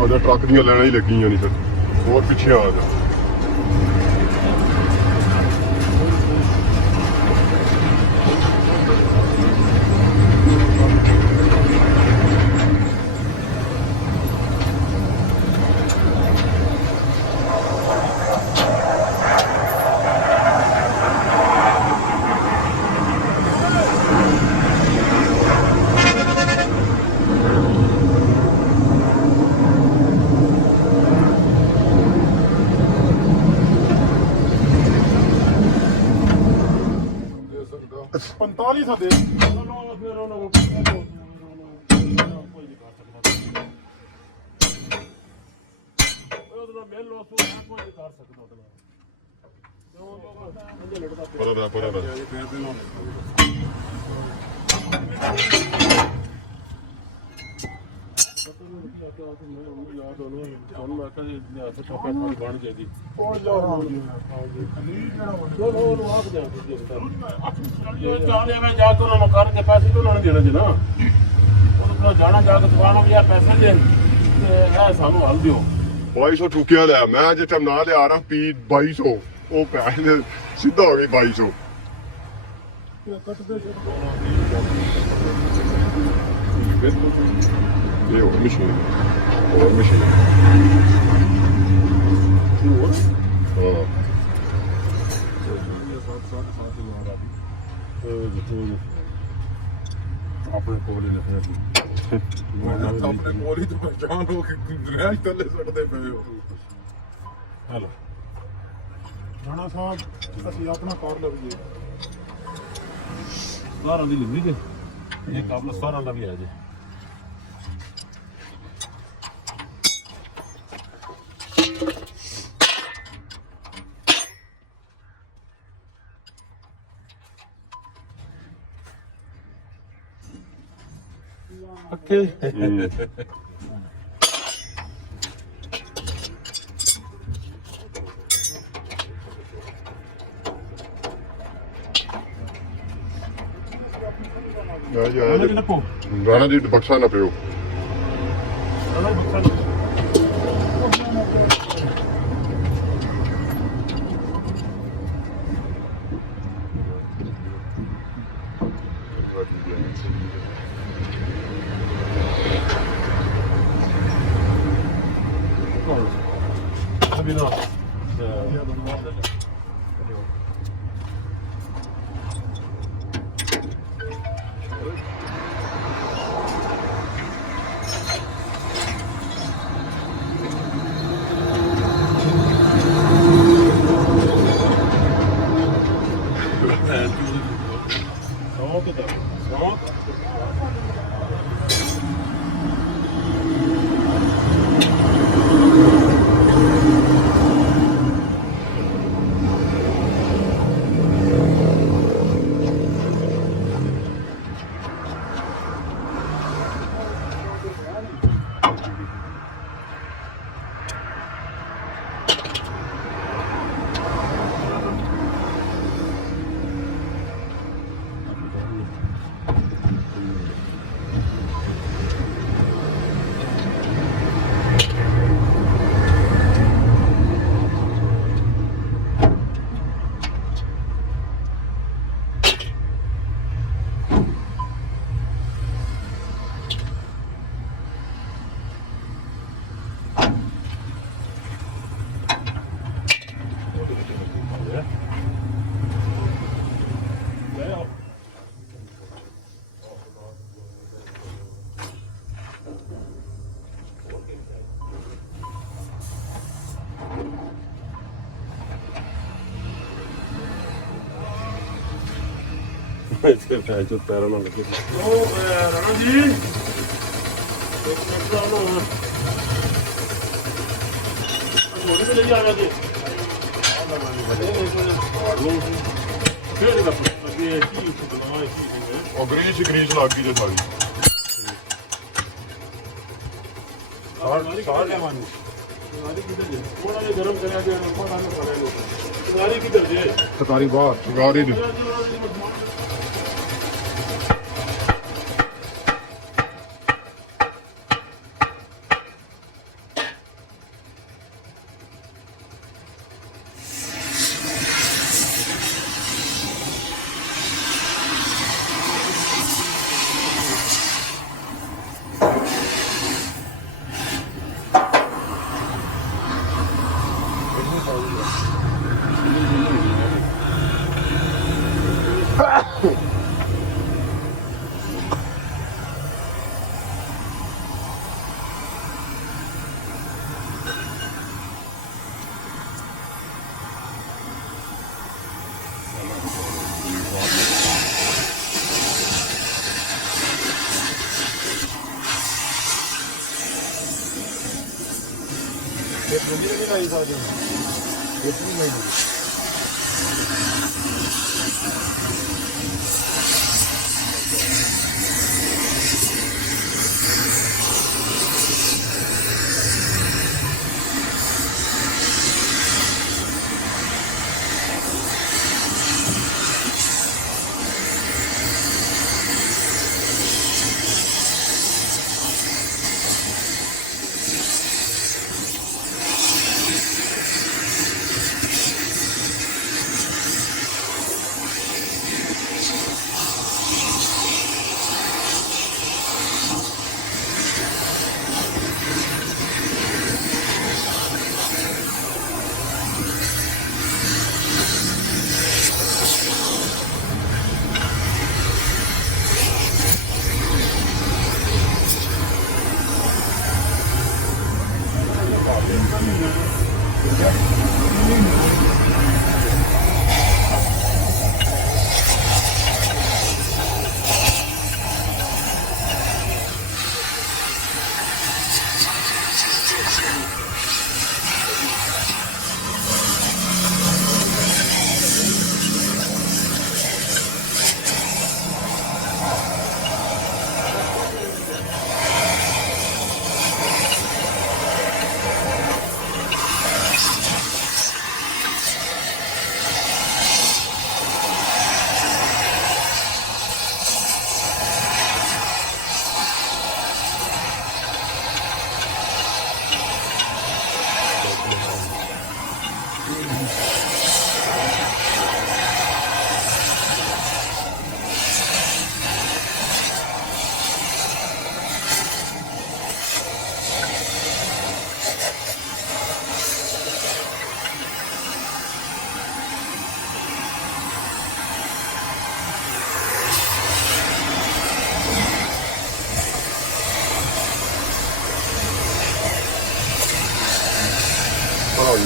ਉਹਦਾ ਟਰੱਕ ਦੀਆਂ ਲਾਈਨਾਂ ਹੀ ਲੱਗੀਆਂ ਨਹੀਂ ਫਿਰ ਹੋਰ ਪਿੱਛੇ ਆ ਜਾ पंताली सा दे फिर ਸਾਨੂੰ ਹਲ ਦਿਓ 2200 ਚੁੱਕਿਆ ਲਿਆ ਮੈਂ ਜਿੱਥੇ ਨਾ ਲਿਆ ਰਹਾ ਪੀ 2200 ਉਹ ਪੈਸੇ ਸਿੱਧਾ ਹੋ ਗਈ 2200 ਇਹ ਹੋਰ ਮਸ਼ੀਨ ਹਾਂ ਆਪਣੇ ਕੋਲ ਹੀ ਲਿਖਿਆ ਆਪਣੇ ਕੋਲ ਹੀ ਤਾਂ ਪਛਾਣ ਹੋ ਕੇ ਦੁਨੀਆ ਥੱਲੇ ਸੁੱਟਦੇ ਪਏ ਹੋ ਹਲੋ ਰਾਣਾ ਸਾਹਿਬ ਅਸੀਂ ਆਪਣਾ ਕਾਰ ਲਵੀਏ ਸਾਰਾਂ ਦੀ ਲਿੰਦੀ ਜੇ ਇਹ ਕਾਬਲ ਸਾਰਾਂ ਦਾ ਵੀ ਆ ਜੇ Okay. ਰਾਣਾ ਜੀ ਬਖਸ਼ਾ ਨਾ ਪਿਓ जो पैरों में लगे राणा जी ग्रीस लग गई सारी गरम कर ਸਰਕਾਰੀ ਕਿੱਧਰ ਜੇ ਸਰਕਾਰੀ ਬਾਹਰ ਸਰਕਾਰੀ ਨਹੀਂ ਨਹੀਂ ਸਕਦੇ ਇਹ ਨਹੀਂ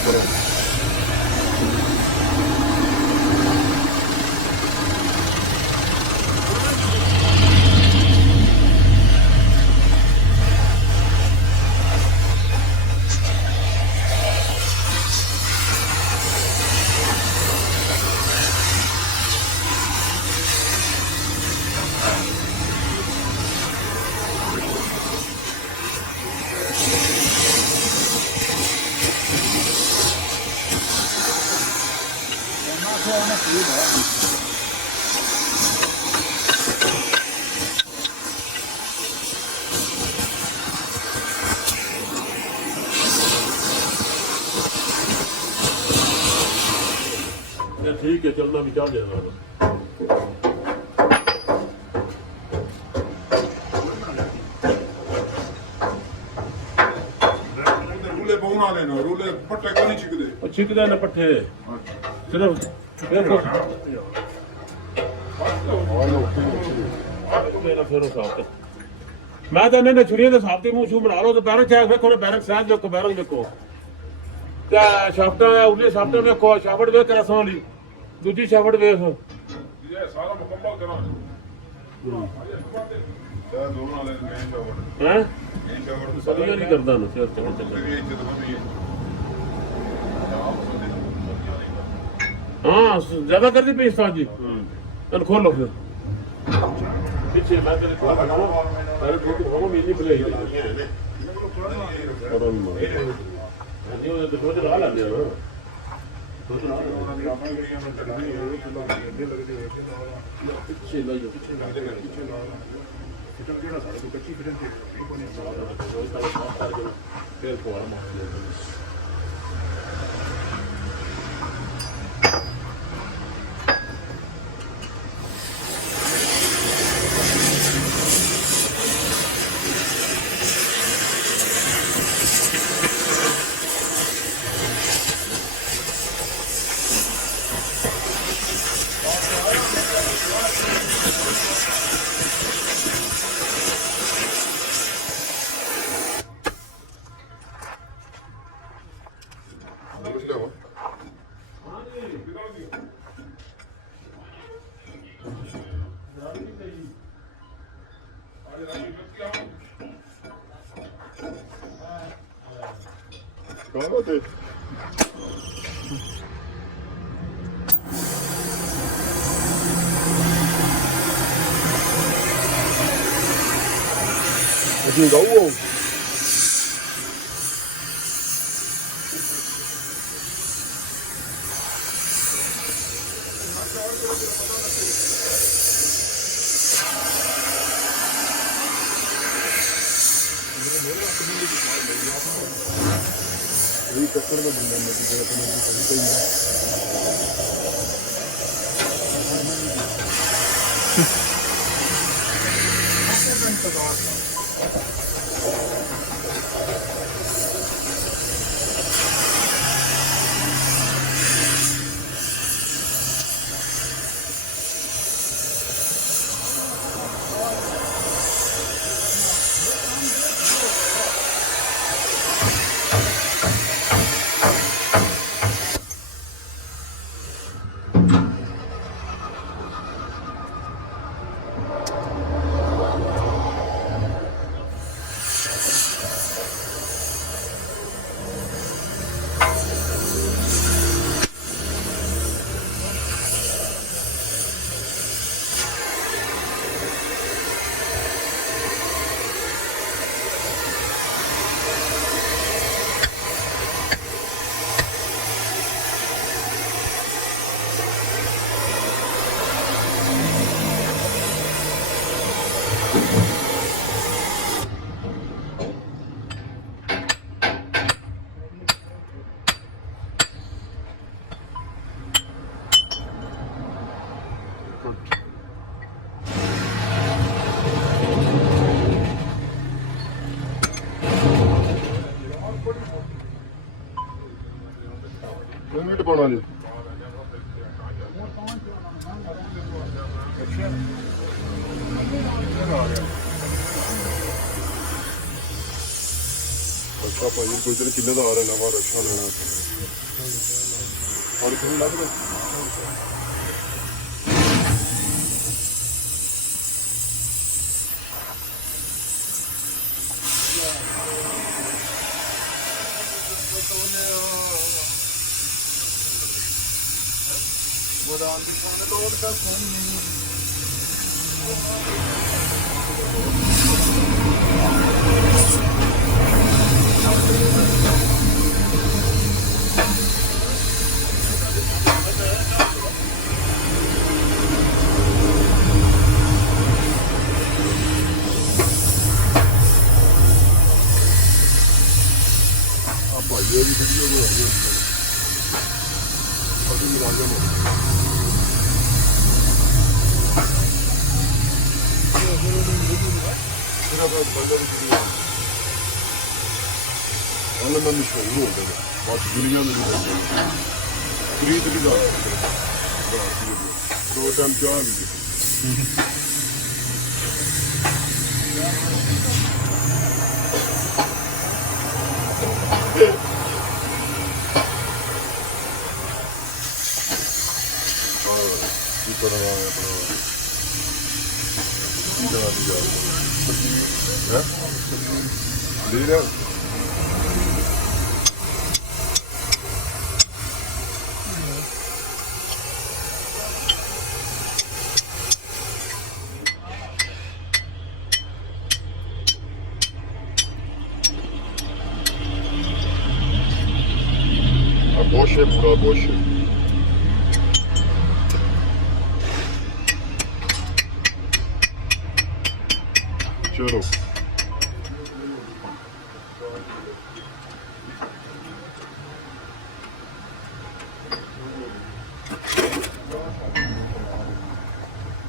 ਕਰੋ ठीक है चलना भी चल जाएगा ਰੂਲੇ ਪਾਉਣਾ ਲੈਣਾ ਰੂਲੇ ਪੱਟੇ ਕੋ ਨਹੀਂ ਛਿਕਦੇ ਉਹ ਛਿਕਦੇ ਨੇ ਪੱਠੇ ਸਿਰਫ ਦੇਖੋ ਮੇਰਾ ਫਿਰ ਸਾਫ ਤੇ ਮੈਂ ਤਾਂ ਇਹਨੇ ਛੁਰੀਆਂ ਦੇ ਸਾਫ ਤੇ ਮੂੰਹ ਸ਼ੂ ਬਣਾ ਲਓ ਤੇ ਬੈਰਕ ਚੈੱਕ ਵੇਖੋ ਨੇ ਬੈਰਕ ਸਾਹ ਦੇਖੋ ਬੈਰਕ ਦੇਖੋ ਤੇ ਸ਼ਾਫਟਾਂ ਉਲੇ ਸ਼ਾਫਟਾਂ ਵੇਖੋ ਸ਼ਾਫਟ ਵੇਖ ਕੇ ਰਸਾਂ ਲਈ ਦੂਜੀ ਸ਼ਾਫਟ ਵੇਖ ਇਹ ਸਾਰਾ ਮੁਕੰਮਲ ਕਰਾਂ ਇਹ ਦੋਨਾਂ ਵਾਲੇ ਮੇਨ ਸ਼ਾਫਟ ਹੈ ਮੇਨ ਸ਼ਾਫਟ ਸਭੀ ਨਹੀਂ ਕਰਦਾ ਨਾ ਸਿਰ ਤੇ ਹਾਂ ਜ਼ਿਆਦਾ ਕਰਦੀ ਪਈ ਸਾਜ ਜੀ ਤਨ ਖੋਲੋ ਫਿਰ ਪਿੱਛੇ ਮੈਂ ਤੇਰੇ ਕੋਲ ਲਗਾਉਣਾ ਮੇਰੇ ਕੋਲ ਹੋਮੋ ਮਿਲਨੀ ਪਲੇ ਹੀ ਨੇ ਔਰ ਉਹ ਤੇ ਲਾ ਲੈਂਦੇ ਆ ਪਿੱਛੇ ਲਾ ਜੋ ਪਿੱਛੇ ਲਾ ਦੇ ਪਿੱਛੇ ਲਾ ਫਿਟਰ ਜਿਹੜਾ ਸਾਡੇ ਕੋਲ ਕੱਚੀ ਫਿਟਰ ਤੇ ਉਹ ਕੋਈ ਨਹੀਂ ਫਿਰ ਫੋਰ ਮਾਰ ਕਾਹਦਾ ਤੇ ਅਜੀ ਗਾਉ ਇਹ ਕੱਕੜ ਦਾ ਬੰਦਾ ਮੈਂ ਜਿਹੜਾ ਤੁਹਾਨੂੰ ਕਹਿੰਦਾ ਮਿੰਟ ਪਾਉਣਾ ਜੀ ਅੱਛਾ ਭਾਈ ਕੋਈ ਤੇਰੇ ਕਿੰਨੇ ਦਾ ਆ ਰਿਹਾ ਨਵਾਂ ਰਕਸ਼ਾ ਲੈਣਾ ਔਰ ਕਿੰਨੇ ਲੱਗ ਰਿਹਾ What on the Lord has done me. Apa ye bir video bu ya. Hadi bir bakalım. Biraz böyle bir video. Anlamamış mı? Olur mu? Bak dünyanın üzerinde. Burayı da bir daha. Doğrudan devam ediyor. Bir tane daha yapalım. Bir tane daha yapalım. He? Değil mi? Boş hep bura boş. ਚਲੋ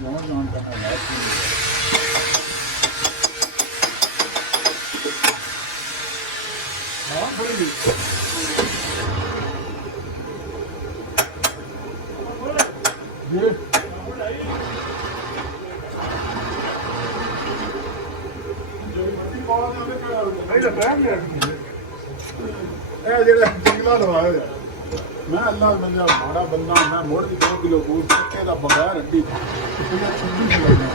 ਜਾਣ ਕਰਨਾ last ਹਾਂ ਬੜੀ ਇਹ ਜਿਹੜਾ ਜੰਗਲਾ ਲਵਾਇਆ ਮੈਂ ਅੱਲਾ ਬੰਦਾ ਮਾੜਾ ਬੰਦਾ ਮੈਂ ਮੋੜ ਦੀ 2 ਕਿਲੋ ਗੋਸ਼ਤ ਟੱਕੇ ਦਾ ਬਗੈਰ ਹੱਡੀ ਕਿੰਨਾ ਛੱਡੀ ਲੱਗਦਾ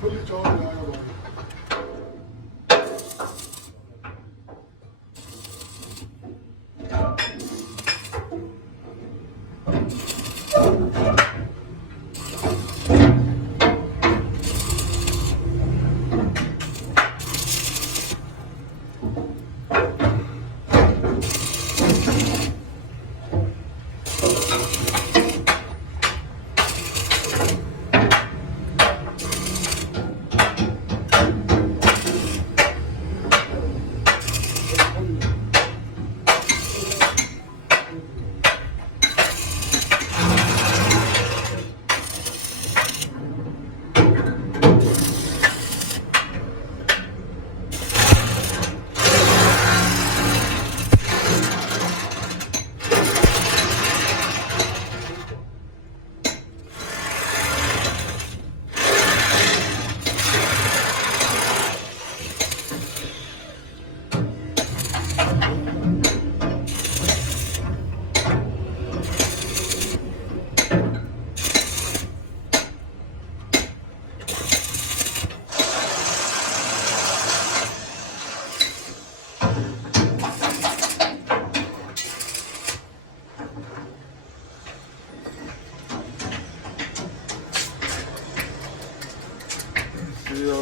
ਫੁੱਲੀ ਚੌਲ ਲਾਇਆ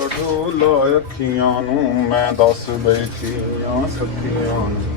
ਢੋਲਾ ਅੱਖੀਆਂ ਨੂੰ ਮੈਂ ਦੱਸ ਬੈਠੀਆਂ ਸੱਖੀਆਂ ਨੂੰ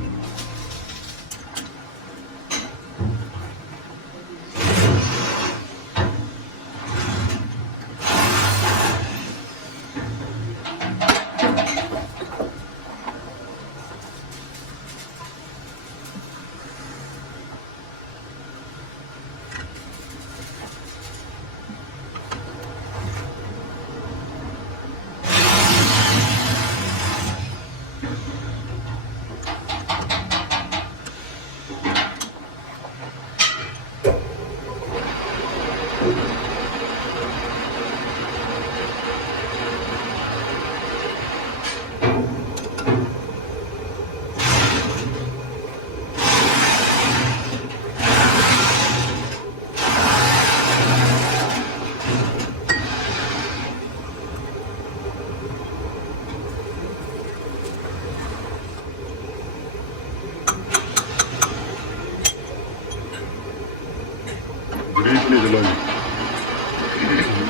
ਗਰੀਸ ਨਹੀਂ ਚਲਾਈ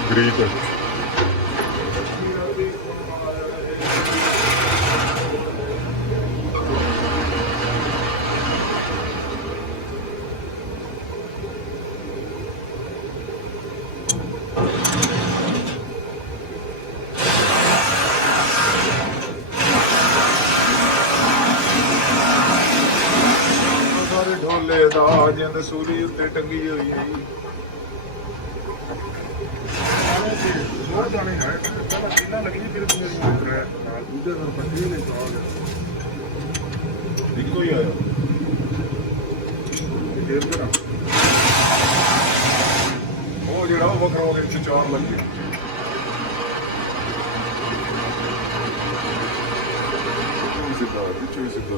ਗਰੀਸ ਢੋਲੇ ਦਾ ਜਿੰਦ ਸੂਲੀ ਉੱਤੇ ਟੰਗੀ ਹੋਈ ਹੈ ਬਹੁਤ ਜਾਣੇ ਹੈ ਪਹਿਲਾਂ ਕਿੰਨਾ ਲੱਗੀ ਫਿਰ ਮੇਰੀ ਮੋਟਰ ਹੈ ਨਾਲ ਦੂਜੇ ਦਿਨ ਪੱਟੀ ਨੇ ਚੌਲ ਇੱਕੋ ਹੀ ਆਇਆ ਫੇਰ ਕਰਾਂ ਉਹ ਜਿਹੜਾ ਉਹ ਵੱਖਰਾ ਹੋ ਗਿਆ 4 ਲੱਗੇ ਸਿੱਧਾ ਸਿੱਧਾ